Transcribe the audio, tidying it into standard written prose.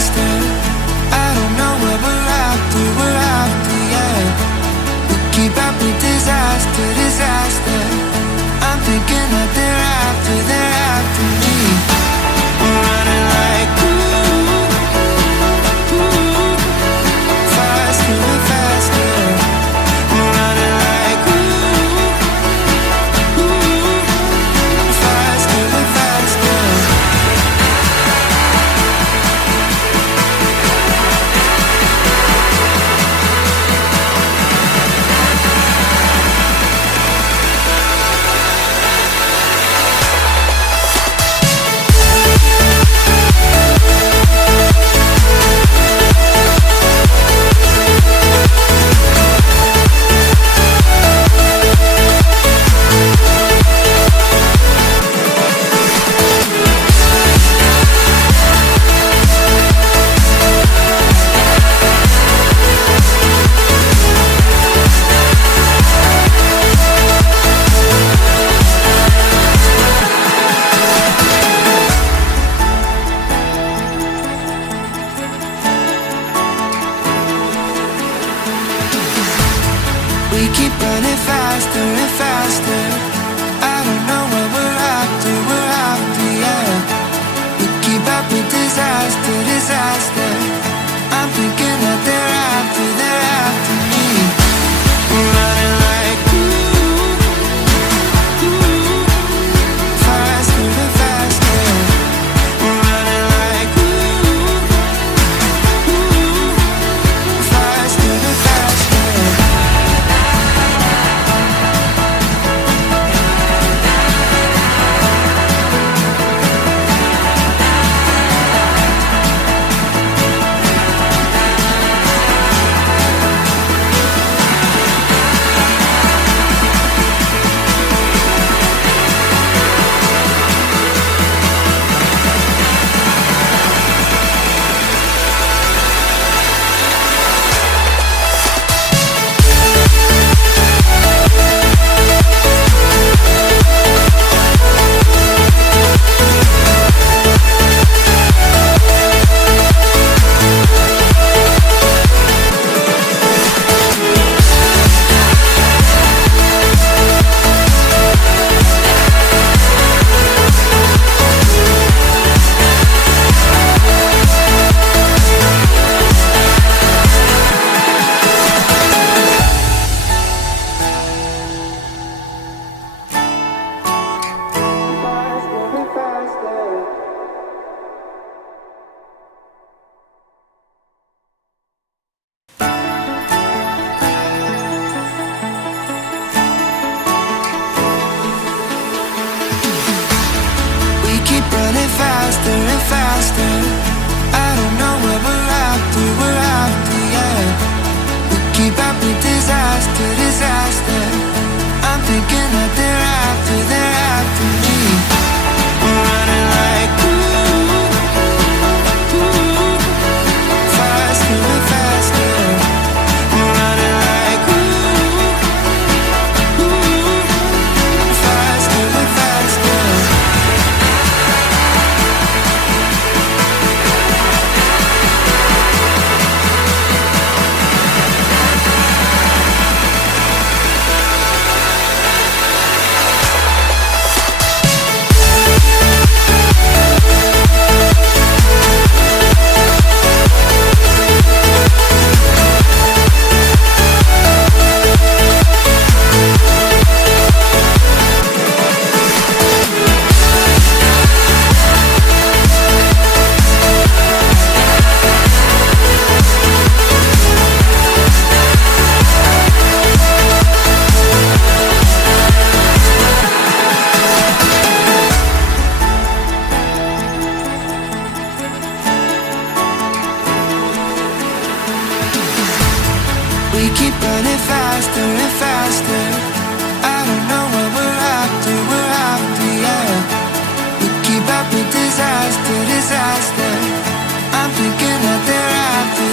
faster. I don't know what we're after, yeah. We keep up with disaster, disaster. I'm thinking that they're after me. We're running like faster and faster. We're running like faster and faster. We keep running faster and faster. I don't know what we're after, yeah. We keep up with disaster, disaster. I'm thinking that they're after me. We're running like faster and faster. We're running like faster and faster. Keep running faster and faster. I don't know what we're after, yeah. We keep up with disaster, disaster. I'm thinking that they're after me. We're running like faster and faster. We're running like faster and faster. We keep running faster and faster. I don't know what we're after, yeah. We keep up with disaster, disaster. I'm thinking that they're after